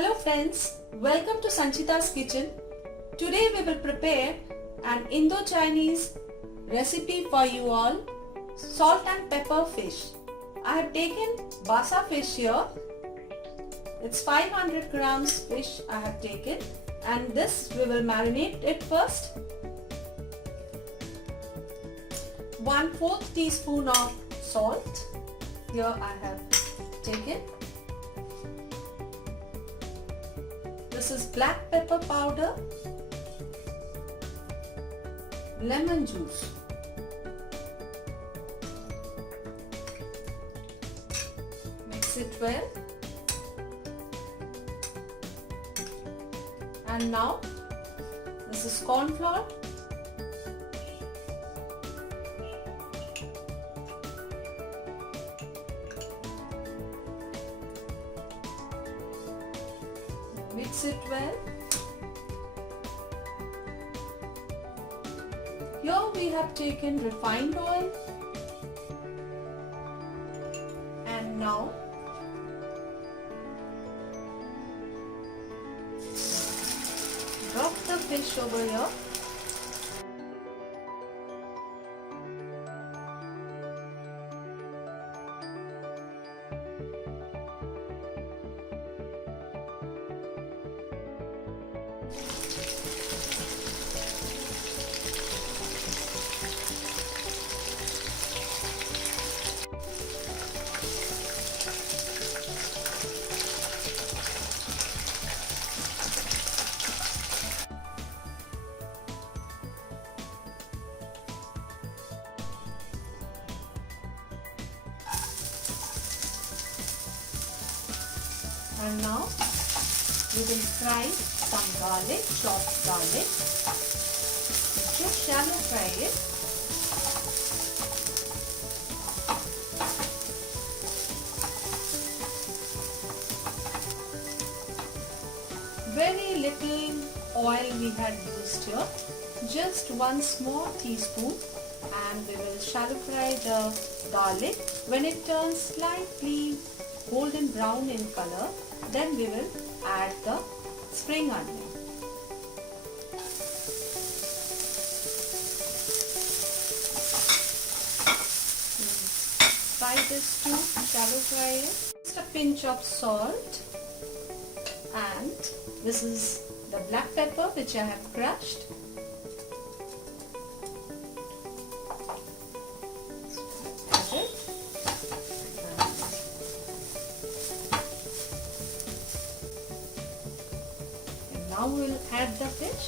Hello friends, welcome to Sanchita's kitchen. Today we will prepare an Indo Chinese recipe for you all, salt and pepper fish. I have taken Basa fish here. It's 500 grams fish I have taken, and this we will marinate it first. 1/4 teaspoon of salt here I have taken. This is black pepper powder, lemon juice, mix it well, and now this is cornflour, mix it well. Here we have taken refined oil, and now drop the fish over here. And now we will fry some garlic, chopped garlic. Just shallow fry it. Very little oil we had used here, just 1 small teaspoon, and we will shallow fry the garlic. When it turns slightly golden brown in color, then we will add the spring onion. Fry this too, shallow fry it. Just a pinch of salt, and this is the black pepper which I have crushed. Add it. Now we will add the fish.